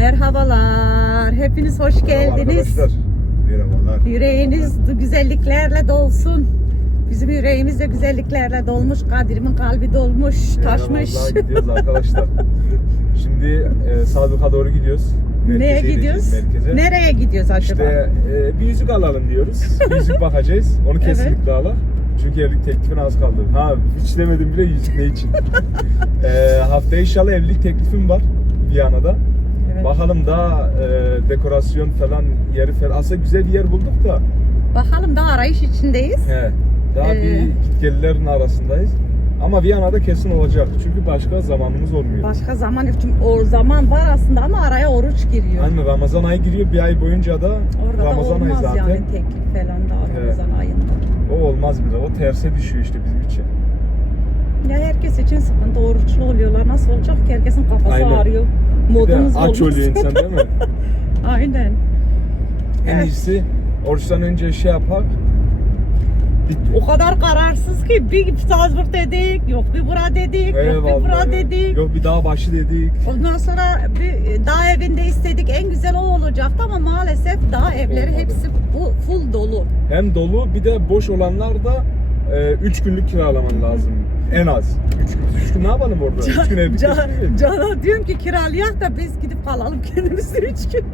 Merhabalar. Hepiniz hoş Merhaba geldiniz. Arkadaşlar. Merhabalar. Yüreğiniz güzelliklerle dolsun. Bizim yüreğimiz de güzelliklerle dolmuş. Kadir'imin kalbi dolmuş, taşmış. Merhabalar, gidiyoruz arkadaşlar. Şimdi e, Sadık'a doğru gidiyoruz. Neye Merkeze gidiyoruz? gideceğiz, Merkeze. Nereye gidiyoruz acaba? İşte e, bir yüzük alalım diyoruz. Bir yüzük bakacağız. Onu kesinlikle alalım. Çünkü evlilik teklifine az kaldı. Ha hiç demedim bile yüzük ne için. e, haftaya inşallah evlilik teklifim var Viyana'da. Evet. Bakalım daha e, dekorasyon falan yeri falan. Aslında güzel bir yer bulduk da. Bakalım daha arayış içindeyiz. He. Daha Ee, bir gitgellilerin arasındayız. Ama Viyana'da kesin olacak. Çünkü başka zamanımız olmuyor. Başka zaman yok. Çünkü o zaman var aslında ama araya oruç giriyor. Hani Ramazan ayı giriyor bir ay boyunca da Orada Ramazan da ayı olmaz zaten. yani teklif falan da Ramazan ayında. O olmaz bile. O terse düşüyor işte bizim için. Ya herkes için sıkıntı. Oruçlu oluyorlar. Nasıl olacak ki? Herkesin kafası Aynen. ağrıyor. Modumuz aç oluyor insan değil mi? Aynen. en iyisi oruçtan önce şey yapak. O kadar kararsız ki bir Salzburg dedik, yok bir bura dedik, yok bir bura dedik. Yok bir dağ başı dedik. Ondan sonra bir dağ evinde istedik. En güzel o olacaktı ama maalesef dağ evleri Olmadı. hepsi bu full dolu. Hem dolu bir de boş olanlar da 3 günlük kiralaman lazım. En az. 3 gün. 3 gün ne yapalım orada? 3 gün evlilik Can? Can'a diyorum ki kiralayak da biz gidip kalalım kendimiz üç gün.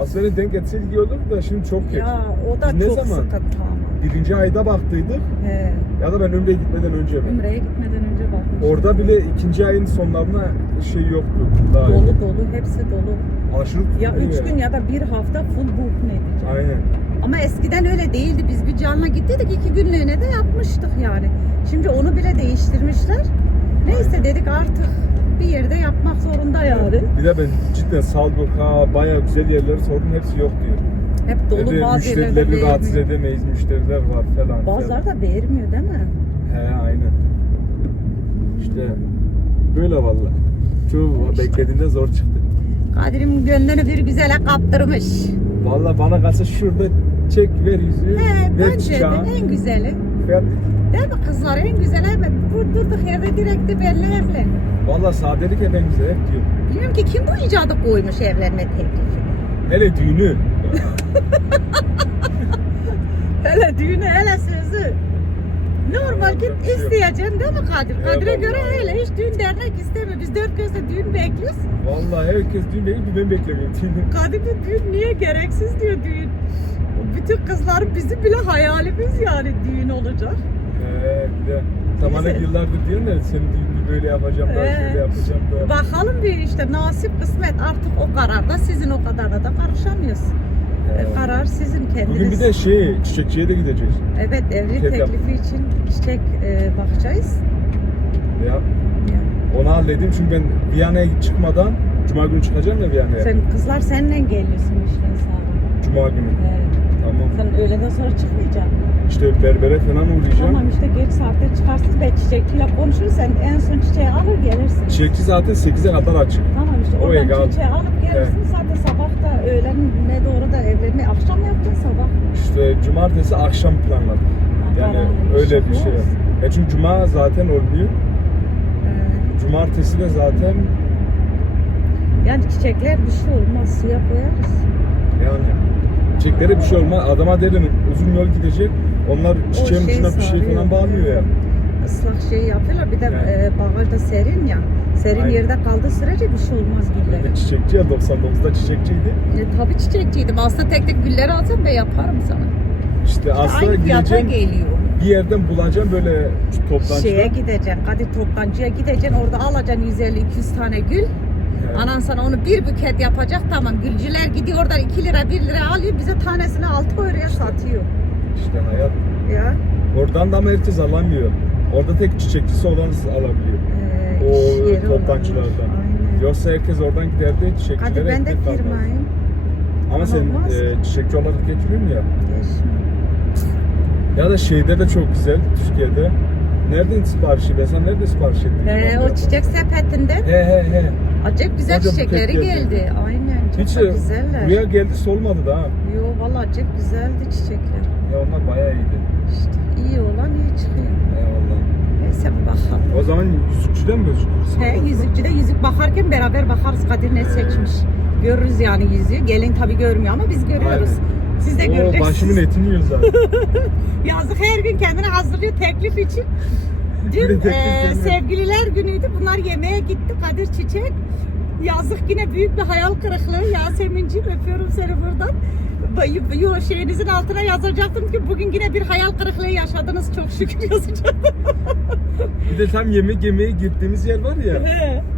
Aslında denk etseydik iyi olurdu da şimdi çok geç. Ya o da Biz çok zaman? sıkıntı ama. Birinci ayda baktıydık He, ya da ben Ümre'ye gitmeden önce? Ümre'ye gitmeden önce bakmıştım. Orada bile ikinci ayın sonlarına şey yoktu. Daha Dolu dolu, hepsi dolu. Aşırı Ya tutuluyor. üç gün ya da bir hafta full book ne diyeceğim. Aynen. Ama eskiden öyle değildi. Biz bir canla gittiydik iki günlüğüne de yapmıştık yani. Şimdi onu bile değiştirmişler. Neyse dedik artık bir yerde yapmak zorunda yani. Bir de ben cidden Salzburg'a bayağı güzel yerleri sordum hepsi yok diyor. Hep dolu Evde bazı müşterileri rahatsız edemeyiz müşteriler var falan. Bazıları falan. da vermiyor değil mi? He aynen. İşte böyle valla. Çoğu İşte. beklediğinde zor çıktı. Kadir'im gönlünü bir güzele kaptırmış. Valla bana kalsa şurada çek ver yüzüğü. He, ver bence de çiçeği. en güzeli. Ver. Değil mi kızlar en güzel evet. Dur durduk yerde direkti belli evlen. Valla sadelik hep en güzel hep diyor. Bilmiyorum ki kim bu icadı koymuş evlenme teklifini. Hele düğünü. Hele düğünü hele sözü. Normal git şey isteyeceksin değil mi Kadir? He, Kadir'e vallahi. göre öyle hiç düğün dernek istemiyor. Biz dört gözle düğün bekliyoruz. Valla herkes düğün değil ben beklemiyorum düğünü. Kadir de düğün niye gereksiz diyor düğün. Bütün kızların bizim bile hayalimiz yani düğün olacak. He bir de Tamam Neyse. yıllardır diyorum ya senin düğününü böyle yapacağım da He. şöyle yapacağım da. Bakalım bir işte nasip kısmet artık o kararda sizin o kadar da karışamıyoruz. He. E, Karar sizin kendiniz. Bugün bir de şey çiçekçiye de gideceğiz. Evet evlilik Buket yap. teklifi için çiçek e, bakacağız. Ya Yani onu halledeyim çünkü ben Viyana'ya çıkmadan Cuma günü çıkacağım ya Viyana'ya. sen kızlar seninle geliyorsun işte sağ Cuma günü. He. Tamam. Sen öğleden sonra çıkmayacaksın. İşte berbere falan uğrayacağım. Tamam işte geç saatte çıkarsın ben çiçekçiyle konuşuruz sen en son çiçeği alır gelirsin. Çiçekçi zaten 8'e kadar açık. Tamam işte oradan egal. çiçeği alıp gelirsin zaten sabah da öğlen ne doğru da evlenme akşam mı yapacaksın sabah. İşte cumartesi akşam planladım. Yani Karanlık, öyle bir şey. olsun. Ya çünkü cuma zaten olmuyor. Ee, Cumartesi de zaten yani çiçekler bir şey olmaz suya koyarız. yani çiçeklere bir şey olmaz. Adama derim uzun yol gidecek. Onlar çiçeğin şey ucuna bir şey sarıyor. falan bağlıyor ya. Islak şey yapıyorlar bir de Yani. e, bagajda serin ya. Serin Aynen. yerde kaldığı sürece bir şey olmaz güllere. Yani çiçekçi ya 99'da çiçekçiydi. E, tabii çiçekçiydim. Aslında tek tek gülleri alsam ben yaparım sana. İşte aslında Aynı fiyata gideceğim geliyor. bir yerden bulacağım böyle toplantıda. Şeye gideceksin, Kadir toptancıya gideceksin, orada alacaksın 150-200 tane gül. Anan sana onu bir buket yapacak, tamam. Gülcüler gidiyor oradan 2 lira 1 lira alıyor, bize tanesini 6 euroya satıyor. İşte hayat. Ya. Oradan da ama herkes alamıyor. Orada tek çiçekçisi olan alabiliyor. E, O toptancılardan. Aynen. Yoksa herkes oradan giderdi çiçekçilere Kadir ben de firmayım. Ama sen Olmaz. e, çiçekçi olarak getiriyorsun ya. Geçme. Ya da şeyde de çok güzel Türkiye'de. Nereden siparişi? Ben sana nerede sipariş ettim? Ee, o çiçek sepetinden He he he. Acayip güzel buket çiçekleri geldi. geldi. Aynen çok Hiç da güzeller. buraya geldi solmadı da ha. Yo valla acayip güzeldi çiçekler. Ya onlar bayağı iyiydi. İşte iyi olan iyi çıkıyor. Eyvallah. Neyse bir bakalım. O zaman yüzükçüden mi gözüküyoruz? He yüzükçüde yüzük bakarken beraber bakarız Kadir ne seçmiş. Görürüz yani yüzüğü. Gelin tabii görmüyor ama biz görüyoruz. Siz de Oo, göreceksiniz. başımın etini yiyor zaten. Yazık her gün kendini hazırlıyor teklif için. Dün e, sevgililer günüydü. Bunlar yemeğe gitti Kadir Çiçek. Yazık yine büyük bir hayal kırıklığı. Yasemin'ciğim öpüyorum seni buradan. Yo, şeyinizin altına yazacaktım ki bugün yine bir hayal kırıklığı yaşadınız çok şükür yazacaktım. Bir de tam yemek yemeye gittiğimiz yer var ya.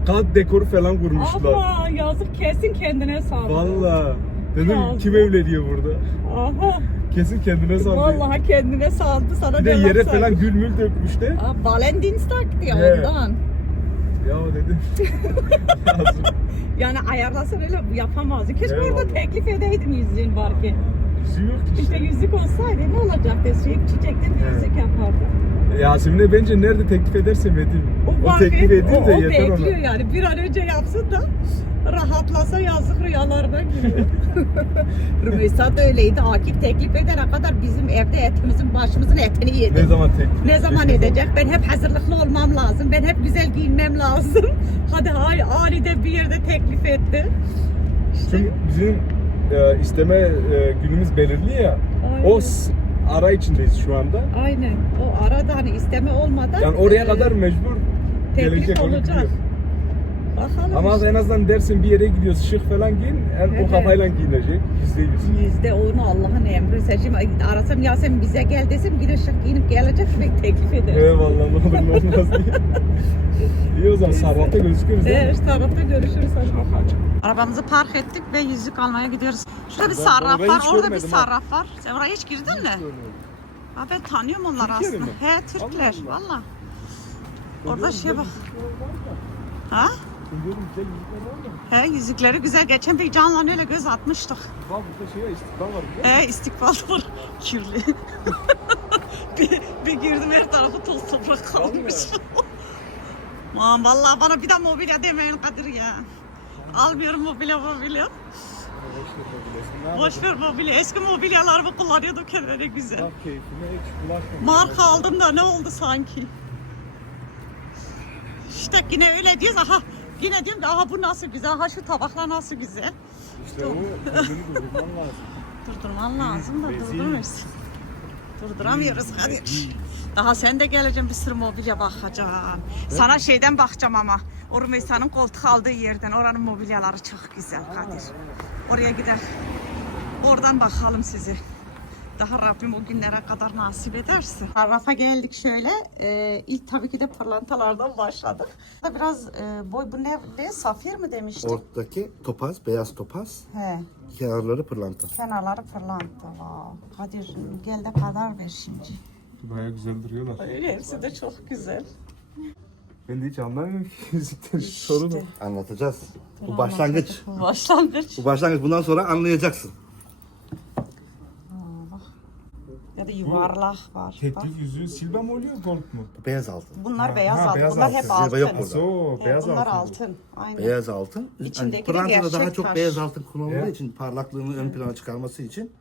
Kat dekoru falan kurmuşlar. Ama yazık kesin kendine sağlık. Valla. Dedim Yazık. kim evleniyor burada? Aha. Kesin kendine sandı. Vallahi kendine sağlık sana Bir de yere sağlık. falan gül mül dökmüşler. Aa, Valentins'tag diye He. ondan. Ya dedim. Yazık. Yani ayarlasan öyle yapamazdı. Keşke Eyvallah. orada teklif edeydin yüzüğün belki. Yüzü yok ki İşte işte. yüzük olsaydı ne olacaktı? Şey, çiçekten bir He. yüzük yapardı. Yasemin'e bence nerede teklif edersem edeyim. O, belki- teklif edeyim o, de o yeter bekliyor ona. yani. Bir an önce yapsın da rahatlasa yazık rüyalarına giriyor. Rümeysa da öyleydi. Akif teklif edene kadar bizim evde etimizin başımızın etini yedi. Ne zaman teklif? Ne zaman edecek? Ben hep hazırlıklı olmam lazım. Ben hep güzel giyinmem lazım. Hadi hay anide bir yerde teklif etti. Çünkü bizim e, isteme e, günümüz belirli ya. Aynen. O ara içindeyiz şu anda. Aynen. O arada hani isteme olmadan Yani oraya e, kadar mecbur teklif olacak. biliyor. Bakalım Ama işte. en azından dersin bir yere gidiyoruz şık falan giyin. Yani Evet. o kafayla giyinecek. Yüzde yüz. Yüzde onu Allah'ın emri. Sen şimdi arasam Yasemin bize gel desem yine şık giyinip gelecek ve teklif eder. Eyvallah ne olur ne olmaz diye. İyi o zaman değil mi? Evet, tarafta görüşürüz. Arabamızı park ettik ve yüzük almaya gidiyoruz. Şurada bir sarraf var, orada bir görmedim sarraf var. Sen oraya hiç girdin mi? Ha ben tanıyorum onları aslında. mi? He Türkler valla. Orada şey bak. Ha? He yüzükleri güzel. Geçen bir canla öyle göz atmıştık. Bak burada şey var, istiklal var He istikbal var. Kirli. bir, bir girdim her tarafı toz toprak kalmış. Aman vallahi bana bir de mobilya demeyin Kadir ya. Almıyorum mobilya mobilya. Boş ver mobilya. Eski mobilyalarımı kullanıyorduk öyle güzel. Bak keyfine hiç bulaşma. Marka aldım da ne oldu sanki? İşte yine öyle diyoruz. Aha yine diyorum ki aha bu nasıl güzel. Aha şu tabaklar nasıl güzel. İşte o kendini durdurman lazım. Durdurman lazım da Rezil. durduramıyoruz. Durduramıyoruz hadi. Daha sen de geleceksin bir sürü mobilya bakacaksın. Sana şeyden bakacağım ama. O Rümeysa'nın koltuk aldığı yerden. Oranın mobilyaları çok güzel Kadir. Oraya gider. Oradan bakalım sizi. Daha Rabbim o günlere kadar nasip ederse. Rafa geldik şöyle. Ee, ilk tabii ki de pırlantalardan başladık. Biraz e, boy bu ne, ne safir mi demiştik? Ortadaki topaz, beyaz topaz, He. kenarları pırlanta. Kenarları pırlanta. Wow. Kadir gel de kadar ver şimdi. Baya güzel duruyorlar. Öyle hepsi de çok güzel. Ben de hiç anlamıyorum ki müzikten sorun o. Anlatacağız. Bu başlangıç. Başlangıç. Bu başlangıç. Bundan sonra anlayacaksın. Ya da yuvarlak var. Bak. Teklif yüzüğü silva mı oluyor gold mu? Bu beyaz altın. Bunlar Ha, beyaz ha, altın. beyaz Bunlar altın. hep altın. Zirve yok burada. Beyaz bunlar altın. altın. Aynen. Beyaz altın. İçindeki de pırlantada gerçek daha çok taş. beyaz altın kullanıldığı Evet. için parlaklığını ön plana çıkarması için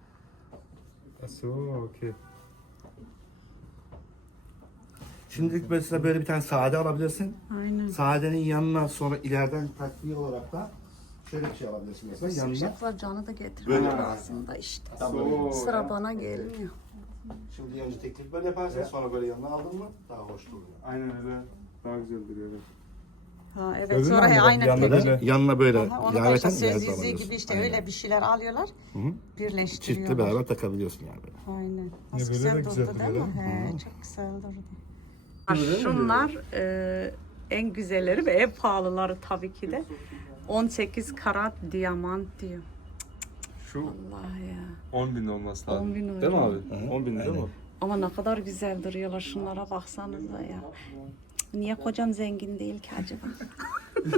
So, okey. şimdilik mesela böyle bir tane sade alabilirsin. Aynen. Sadenin yanına sonra ileriden takviye olarak da şöyle bir şey alabilirsin mesela yanına. Işıklar canı da getiriyor Böyle. aslında işte. So, Sıra bana gelmiyor. Şimdi önce teklif böyle yaparsın sonra böyle yanına aldın mı daha hoş duruyor. Aynen öyle. Daha güzel duruyor. evet. Ha, evet Gördün mü sonra anne? he, Bak, aynen yanında Yanına böyle Aha, Onu da işte ilaveten söz beyaz yüzüğü alabiliyorsun. gibi işte Aynen. öyle bir şeyler alıyorlar. Hı hı. Birleştiriyorlar. Çiftle beraber takabiliyorsun yani böyle. Aynen. Nasıl böyle güzel de güzel durdu değil duruyor, mi? He, çok güzel durdu. Şunlar e, en güzelleri ve en pahalıları tabii ki de. 18 karat diamant diyor. Şu Allah ya. 10 bin olması lazım. 10 bin euro. Değil mi abi? 10 bin değil mi? Ama ne kadar güzel duruyorlar şunlara baksanıza ya. Cık, Niye kocam zengin değil ki acaba?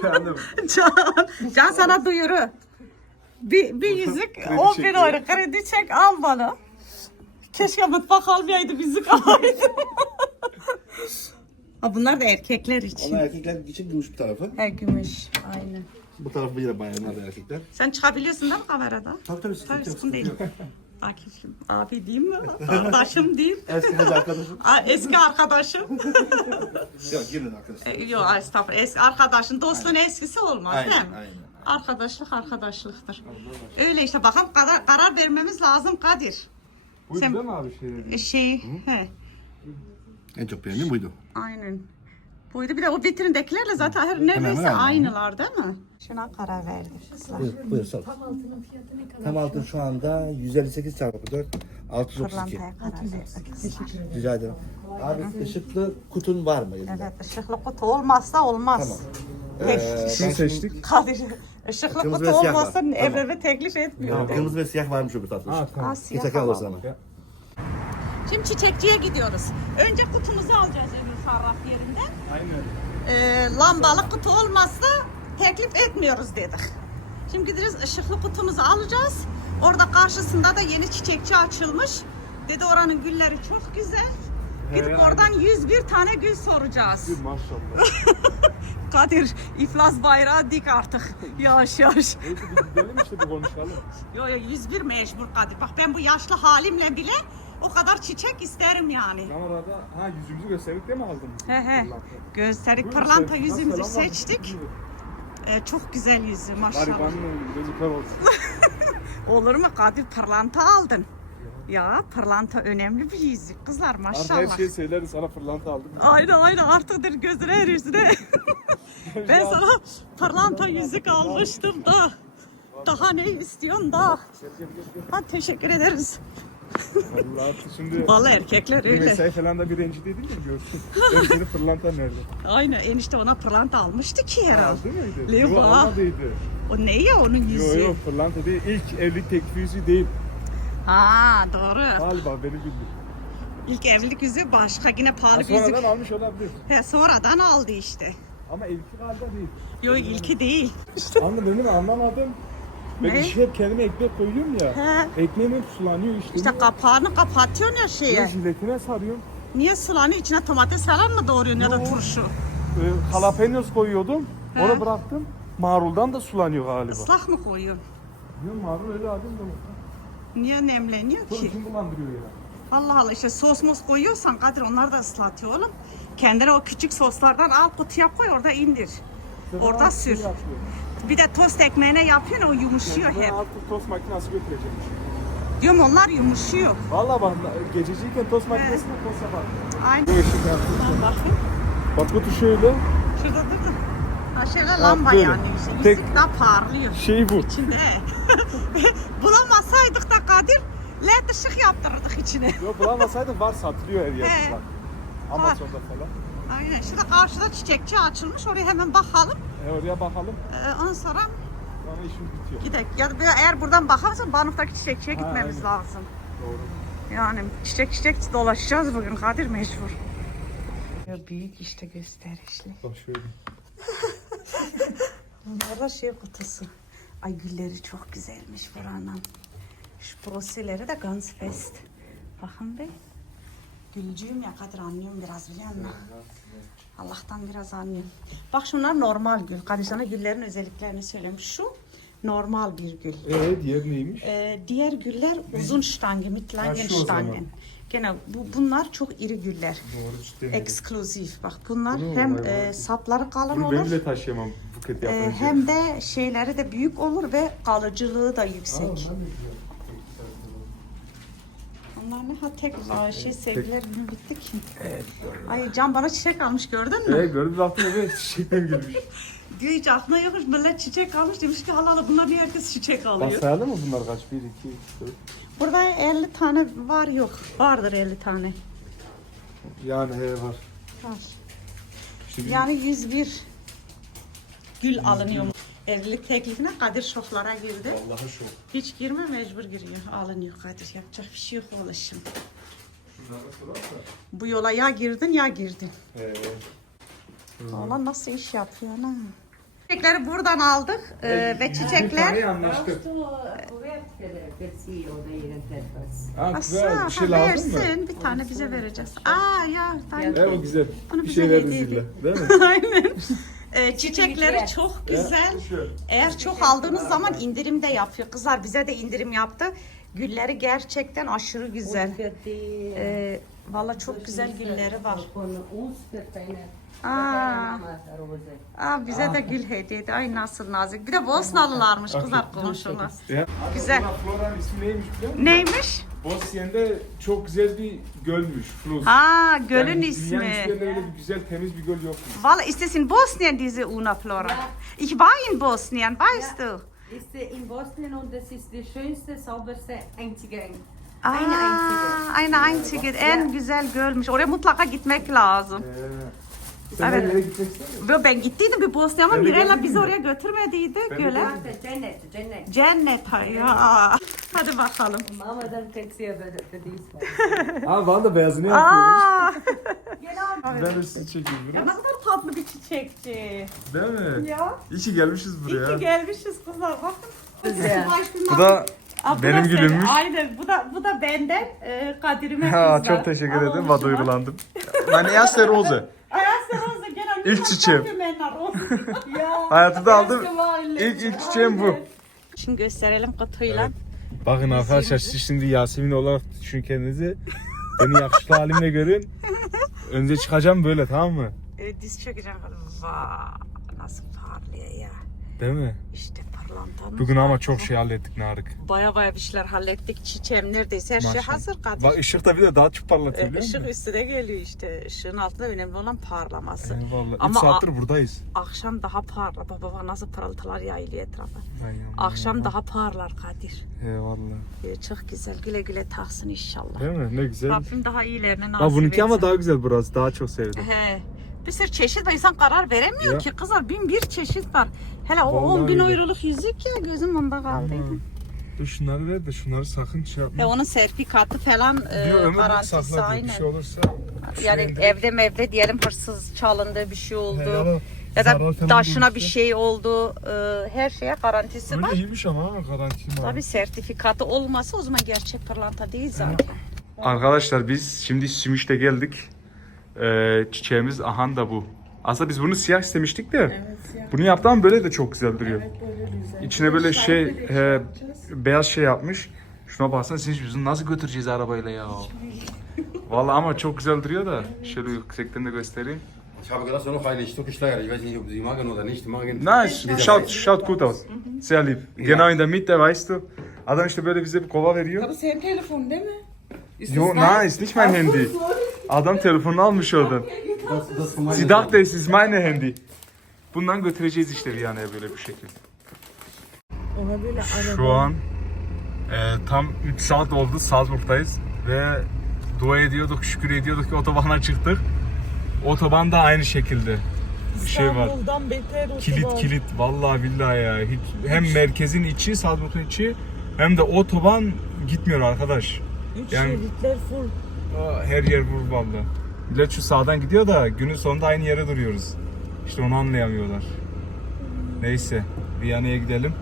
Yani Can, Can sana duyuru. Bir, bir yüzük Kredi 10 bin çekiyor. euro kredi çek al bana. Keşke mutfak almayaydı yüzük alaydım. ha, bunlar da erkekler için. Ama erkekler için gümüş bir tarafı. He gümüş. Aynen. Bu tarafı yine bayanlar da erkekler. Sen çıkabiliyorsun değil mi kamerada? Tabii tabii sıkıntı Tabii sıkıntı değil. Akif'im. Abi diyeyim mi? Arkadaşım diyeyim. Eski arkadaşım. Aa, Eski arkadaşım. Yok girin arkadaşlar. E, Yok estağfurullah. Eski arkadaşın dostluğun eskisi olmaz Aynen, değil mi? aynen. Arkadaşlık arkadaşlıktır. Öyle işte bakın karar, karar vermemiz lazım Kadir. Bu Sen- değil mi abi şey dedi? E, Şey, he, En çok beğendiğim buydu. aynen. Buydu bir de o vitrindekilerle zaten her neredeyse hemen aynı. aynılar değil mi? Şuna karar verdik kızlar. Buyur, buyur sor. Tam altının fiyatı ne kadar? Tam altın şu anda 158 çarpı 4, 632. Pırlantaya karar verdik kızlar. Rica ederim. Abi ışıklı kutun var mı elinde? Evet ışıklı kutu olmazsa olmaz. Tamam. Tek- Ee, seçtik. Kadir ışıklı Kırmızı kutu ve siyah var. olmazsa Tamam. evreve teklif etmiyor. Kırmızı ve siyah varmış öbür tarafta. Ha Aa, tamam. siyah takım ama. alırsın ama. Şimdi çiçekçiye gidiyoruz. Önce kutumuzu alacağız Emin Sarraf yerinden. Ee, lambalı kutu olmazsa teklif etmiyoruz dedik. Şimdi gideriz ışıklı kutumuzu alacağız. Orada karşısında da yeni çiçekçi açılmış. Dedi oranın gülleri çok güzel. Gidip He, oradan 101 tane gül soracağız. Bir maşallah. Kadir iflas bayrağı dik artık. Yavaş yavaş. Neyse gidelim işte bir konuşalım. Yo yo 101 mecbur Kadir. Bak ben bu yaşlı halimle bile o kadar çiçek isterim yani. Kamerada ha yüzümüzü gösterdik değil mi aldın? He he. Buyurun, pırlanta yüzümüzü seçtik. Ee, çok güzel yüzü maşallah. Garibanın gözü kör olsun. Olur mu Kadir pırlanta aldın. Ya pırlanta önemli bir yüzük kızlar Abi her maşallah. şeyi söyleriz sana pırlanta aldım. Aynen aynen artıdır gözüne her yüzüne. ben sana pırlanta yüzük almıştım da. Daha ne istiyorsun da? Ha, teşekkür ederiz. Allah şimdi Vallahi erkekler öyle. mesai falan da bir rencide değil mi görsün? Ben pırlanta nerede? Aynen enişte ona pırlanta almıştı ki herhalde. Aldı mıydı? Leva. Yok almadıydı. O ne ya onun Yok yüzü? yok pırlanta değil. İlk evlilik teklifi yüzüğü değil. Ha doğru. Galiba beni bildi. İlk evlilik yüzüğü başka yine Ha, pahalı bir yüzük. sonradan almış olabilir. He, sonradan aldı işte. Ama ilki galiba değil. Yok ilki değil. Anladın değil mi? Anlamadım. Ben Ne? işe hep kendime ekmek koyuyorum ya. He. Ekmeğim hep sulanıyor işte. İşte kapağını kapatıyorsun ya şeye. jiletine sarıyorum. Niye sulanıyor? İçine domates falan mı doğruyorsun ya da Yok. turşu? Ee, jalapenos koyuyordum. He. Onu bıraktım. Maruldan da sulanıyor galiba. Islak mı koyuyorsun? Bilmiyorum marul öyle adım da. Niye nemleniyor Çok ki? için bulandırıyor ya. Allah Allah işte sos mos koyuyorsan Kadir onlar da ıslatıyor oğlum. Kendine o küçük soslardan al kutuya koy orada indir. Orada sür. Bir de tost ekmeğine yapıyorsun o yumuşuyor Ben hep. artık tost makinesi götüreceğim. Diyorum onlar yumuşuyor. Valla bak gececiyken tost makinesine tost yaparım. Aynen. Işık artık. Bakın. Bak bu şöyle. Şurada dur. Ha şöyle lamba böyle. yani işte. Tek- daha parlıyor. Şey bu. İçinde. Bulamasaydık da Kadir led ışık yaptırırdık içine. Yok bulamasaydım var satılıyor her He. yerde. Amazon'da falan. Aynen. Şurada karşıda çiçekçi açılmış. Oraya hemen bakalım. E oraya bakalım. Ee, ondan sonra Sonra işimiz bitiyor. gidelim. Ya da eğer buradan bakarsan Banuf'taki çiçekçiye Ha, gitmemiz aynen. lazım. Doğru. Yani çiçek çiçek dolaşacağız bugün Kadir mecbur. Büyük işte gösterişli. Bak şöyle. Bunlar da şey kutusu. Ay gülleri çok güzelmiş buranın. Şu proseleri de Gunsfest. Bakın be. Gülcüyüm ya Kadir anlıyorum biraz biliyor musun? Allah'tan biraz anlıyorum. Bak şunlar normal gül. Kadir sana güllerin özelliklerini söyleyeyim. Şu normal bir gül. Ee diğer neymiş? Ee, diğer güller uzun ştange, mitlangen ştangen. Gene bu bunlar çok iri güller. Doğru. Ekskluzif. Bak bunlar Bunu hem e, sapları kalın Bunu olur. ben bile taşıyamam buket yapınca. hem de şeyleri de büyük olur ve kalıcılığı da yüksek. Onlar ne ha tek Aa, şey sevgiler günü bitti ki. Ay Can bana çiçek almış gördün mü? Ee gördüm baktım eve çiçekler girmiş. Diyor hiç aklına yokmuş millet çiçek almış demiş ki hala hala bunlar niye herkes çiçek alıyor. Bak sayalım mı bunlar kaç? 1, 2, 3, 4. Burada 50 tane var yok. Vardır 50 tane. Yani he var. Var. İşte bir- Yani 101 gül alınıyor. Evlilik teklifine Kadir şoklara girdi. Allah'a şok. Hiç girme mecbur giriyor. Alınıyor Kadir. Yapacak bir şey yok oğlum. Bu yola ya girdin ya girdin. Ee, Valla nasıl iş yapıyor ha? Çiçekleri buradan aldık ee, ve çiçekler anlaştık. Bir şey lazım mı? versin. Bir tane bize vereceğiz. Aa ya you. o güzel. Bunu bir bize şey veririz hediye illa. edin. Değil mi? Aynen. Ee, çiçekleri çok güzel. Şöyle. Eğer çok aldığınız zaman indirim de yapıyor. Kızlar bize de indirim yaptı. Gülleri gerçekten aşırı güzel. Ee, Valla çok güzel gülleri var. Aa, aa, bize de gül hediye etti. Ay nasıl nazik. Bir de Bosnalılarmış kızlar komşular. Güzel. Floranın ismi neymiş biliyor musun? Neymiş? Bosyen'de çok güzel bir gölmüş. Flus. Ha gölün Yani Dünyanın ismi. hiçbir yerinde öyle bir güzel temiz bir göl yokmuş. Valla ist es in Bosnien diese Una Flora? Ich war in Bosnien, weißt du? Ist in Bosnien und das ist die schönste, sauberste, einzige. Eine Aa, einzige. Eine einzige. En güzel gölmüş. Oraya mutlaka gitmek lazım. Ee, sen Evet. nereye Ben gittiydim bir Bosnya ama Ben de Mirella geldim bizi mi? oraya götürmediydi Ben de göle. geldim. Cennet, Cennet. Cennet ha ya. Hadi bakalım. Mama, dann kriegt sie aber für dies. Aa bana da beyazını yapıyormuş. Aa. Ben de sizi çekeyim Ya biraz. ne kadar tatlı bir çiçekçi. Değil mi? Ya. İyi ki gelmişiz İyi buraya. ki gelmişiz kızlar bakın. Güzel. Bu da Aa, bu benim da senin. gülümmüş. Aynen bu da bu da benden e, Kadir'ime Ha, kızlar. çok teşekkür Al ederim. oluşuma. Var duygulandım. Meine erste Rose. Gene İlk çiçeğim. ya. Hayatımda mahalle. İlk ilk çiçeğim bu. Şimdi gösterelim kutuyla. Bakın arkadaşlar siz şimdi Yasemin olarak düşün kendinizi. Beni yakışıklı halimle görün. Önce çıkacağım böyle tamam mı? E, diz çökeceğim. Vaa nasıl parlıyor ya. Değil mi? İşte pırlantanın. Bugün ama çok şey hallettik Narık. Baya baya bir şeyler hallettik. Çiçeğim neredeyse her şey Maşallah. hazır Kadir. Bak ışık da bir de daha çok parlatıyor E, biliyor musun? Işık üstüne geliyor işte. Işığın altında önemli olan parlaması. Eyvallah. 3 Ama saattir buradayız. Akşam daha parlar. Baba baba nasıl pırıltılar yayılıyor etrafa. Ay Akşam daha parlar Kadir. Eyvallah. E, çok güzel. Güle güle taksın inşallah. Değil mi? Ne güzel. Rabbim daha iyilerini nasip Ha bununki ama etsin. daha güzel burası. Daha çok sevdim. He. Bir sürü çeşit var. İnsan karar veremiyor Ya. ki. Kızlar bin bir çeşit var. Hele o Vallahi 10 bin öyle. euroluk yüzük ya gözüm onda kaldıydı. Dur şunları ver de şunları sakın şey yapma. Ve onun sertifikatı falan e, Diyor ömür boyu garantisi sakla diyor. Bir aynen. şey olursa. Yani şeyinde- evde mevde diyelim hırsız çalındı bir şey oldu. He, yalan. ya Zarar da falan taşına bir şey oldu. e, her şeye garantisi Öyle var. iyiymiş ama ha, garanti var. Tabii sertifikatı olmasa o zaman gerçek pırlanta değil zaten. Arkadaşlar biz şimdi Simiş'te geldik. Ee, çiçeğimiz ahan da bu. Aslında biz bunu siyah istemiştik de. Bunu yaptı ama böyle de çok güzel duruyor. İçine böyle şey he, beyaz şey yapmış. Şuna baksana siz biz bunu nasıl götüreceğiz arabayla ya? Vallahi ama çok güzel duruyor da. Şöyle yüksekten de göstereyim. Ich habe gerade noch eine Stücke Steiger. Ich weiß nicht, ob Sie magen oder nicht. Magen. Nice. Schaut, schaut gut aus. Sehr lieb. Genau in der Mitte, weißt du. Adam işte böyle bize bir kova veriyor. senin telefon değil mi? Yo, nice. Nicht mein Handy. Adam telefonunu almış oradan. Das, das Sie dachte es ist meine Handy. Bundan götüreceğiz işte Viyana'ya böyle bir şekilde. Ona böyle Şu an e, tam 3 saat oldu Salzburg'dayız ve dua ediyorduk, şükür ediyorduk ki otobana çıktık. Otoban da aynı şekilde. Bir şey var. Beter otoban. Kilit kilit vallahi billahi ya. Hiç, hem merkezin içi, Salzburg'un içi hem de otoban gitmiyor arkadaş. Üç yani- şeritler full. Her yer vur vallahi. Millet şu sağdan gidiyor da günün sonunda aynı yere duruyoruz. İşte onu anlayamıyorlar. Neyse Viyana'ya gidelim.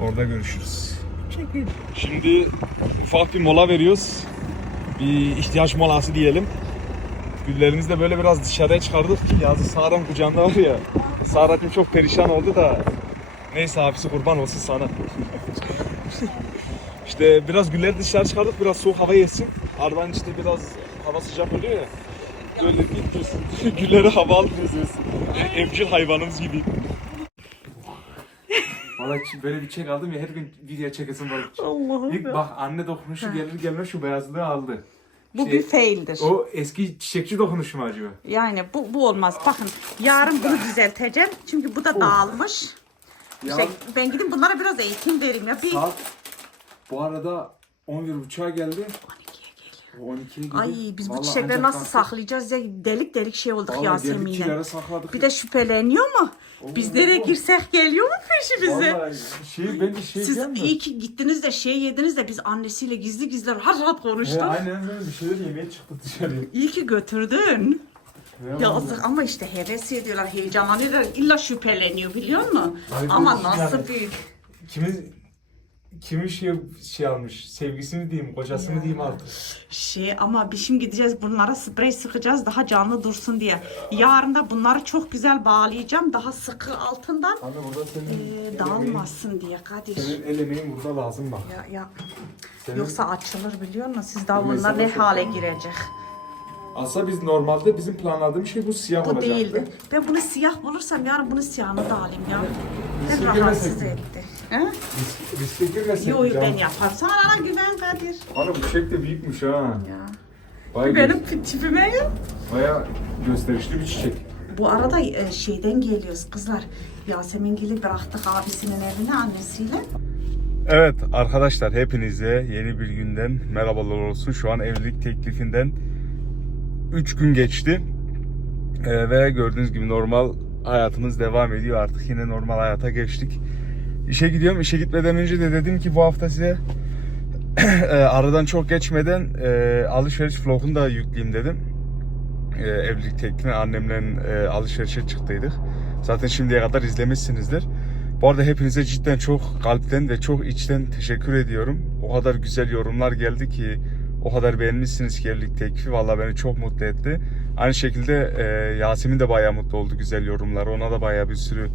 Orada görüşürüz. Çekil. Şimdi ufak bir mola veriyoruz. Bir ihtiyaç molası diyelim. Güllerimizi de böyle biraz dışarıya çıkardık ki yazı Sara'nın kucağında var ya. Sara'cığım çok perişan oldu da. Neyse abisi kurban olsun sana. işte biraz gülleri dışarı çıkardık biraz soğuk hava yesin. Ardından işte biraz hava sıcak oluyor ya. Böyle bir. Gülleri hava aldırıyoruz. biz. Evcil hayvanımız gibi. Valla böyle bir çek aldım ya her gün video çekesim var. Allah'ım. İlk bak anne dokunuşu gelir gelmez şu beyazlığı aldı. Bu Şey- bir faildir. O eski çiçekçi dokunuşu mu acaba? Yani bu, bu olmaz. Bakın yarın bunu düzelteceğim. Çünkü bu da dağılmış. Ya Şey, ben gidip bunlara biraz eğitim vereyim ya. Bir... saat bu arada 11.30'a geldi. 12'ye geliyor. Ay biz bu Vallahi çiçekleri ancak nasıl kalktık. saklayacağız ya delik delik şey olduk Vallahi geldik Yasemin'le. sakladık. Bir de şüpheleniyor mu? Biz nereye girsek geliyor mu peşimize? Vallahi şey ben de şey Siz de. iyi ki gittiniz de şey yediniz de biz annesiyle gizli gizli rahat rahat He, konuştuk. aynen öyle bir şeyler yemeye çıktı dışarıya. İyi ki götürdün. He, vallahi. Ama işte heves ediyorlar, heyecanlanıyorlar. İlla şüpheleniyor biliyor musun? Ay, bu Ama yani- nasıl büyük. Kimin kimin şey şey almış? Sevgisini diyeyim, kocasını diyeyim artık. Şey ama biz şimdi gideceğiz bunlara sprey sıkacağız daha canlı dursun diye. Yarın da bunları çok güzel bağlayacağım daha sıkı altından Anne burada senin e, emeğin- dağılmasın diye Kadir. Senin el emeğin burada lazım bak. Ya, ya. Senin- Yoksa açılır biliyor musun? Siz daha bunlar ne hale girecek? Aslında biz normalde bizim planladığımız şey bu siyah Bu olacaktı. değildi. Ben bunu siyah bulursam yarın bunu siyahını da alayım ya. Hep rahatsız girmesek mi? etti. He? Risk- Riske girmesek Yo mi ben canım? yaparım. Sana güven Kadir. Ana bu çiçek de büyükmüş ha. Ya. Bayağı, Benim tipime ya. bayağı gösterişli bir çiçek. Bu arada e, şeyden geliyoruz kızlar. Yasemingil'i bıraktık abisinin evine annesiyle. Evet arkadaşlar hepinize yeni bir günden merhabalar olsun. Şu an evlilik teklifinden 3 gün geçti. Ee, ve gördüğünüz gibi normal hayatımız devam ediyor. Artık yine normal hayata geçtik. İşe gidiyorum. İşe gitmeden önce de dedim ki bu hafta size e, aradan çok geçmeden e, alışveriş vlogunu da yükleyeyim dedim. E, evlilik teklifi annemle e, alışverişe çıktıydık. Zaten şimdiye kadar izlemişsinizdir. Bu arada hepinize cidden çok kalpten ve çok içten teşekkür ediyorum. O kadar güzel yorumlar geldi ki, o kadar beğenmişsiniz ki evlilik teklifi. Valla beni çok mutlu etti. Aynı şekilde e, Yasemin de bayağı mutlu oldu güzel yorumlar. Ona da bayağı bir sürü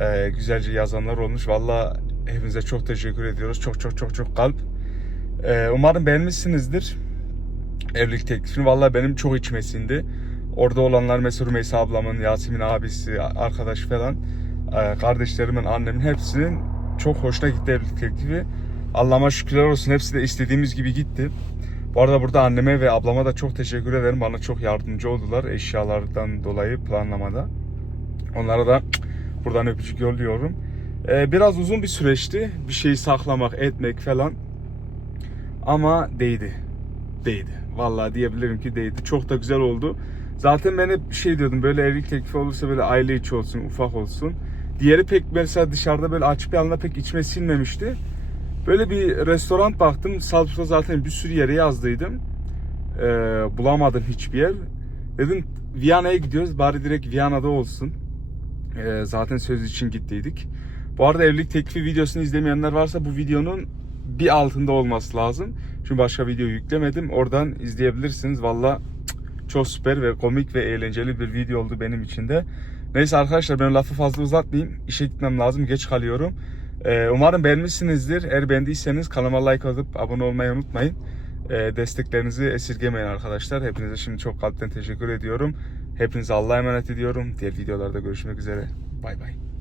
e, güzelce yazanlar olmuş. Valla hepinize çok teşekkür ediyoruz. Çok çok çok çok kalp. E, umarım beğenmişsinizdir evlilik teklifini. Valla benim çok içmesindi. Orada olanlar mesela Rümeysa ablamın, Yasemin abisi, arkadaş falan, e, kardeşlerimin, annemin hepsinin çok hoşuna gitti evlilik teklifi. Allah'ıma şükürler olsun. Hepsi de istediğimiz gibi gitti. Bu arada burada anneme ve ablama da çok teşekkür ederim. Bana çok yardımcı oldular eşyalardan dolayı planlamada. Onlara da buradan öpücük yolluyorum. E, biraz uzun bir süreçti. Bir şeyi saklamak, etmek falan. Ama değdi değdi. Vallahi diyebilirim ki değdi. Çok da güzel oldu. Zaten ben hep bir şey diyordum. Böyle evlilik teklifi olursa böyle aile içi olsun, ufak olsun. Diğeri pek mesela dışarıda böyle açık bir alana pek içme sinmemişti. Böyle bir restoran baktım. Salzburg'da zaten bir sürü yere yazdıydım. Ee, bulamadım hiçbir yer. Dedim Viyana'ya gidiyoruz. Bari direkt Viyana'da olsun. Ee, zaten söz için gittiydik. Bu arada evlilik teklifi videosunu izlemeyenler varsa bu videonun bir altında olması lazım. Çünkü başka video yüklemedim. Oradan izleyebilirsiniz. Valla çok süper ve komik ve eğlenceli bir video oldu benim için de. Neyse arkadaşlar ben lafı fazla uzatmayayım. İşe gitmem lazım. Geç kalıyorum. Ee, umarım beğenmişsinizdir. Eğer beğendiyseniz kanalıma like atıp abone olmayı unutmayın. Ee, desteklerinizi esirgemeyin arkadaşlar. Hepinize şimdi çok kalpten teşekkür ediyorum. Hepinize Allah'a emanet ediyorum. Diğer videolarda görüşmek üzere. Bay bay.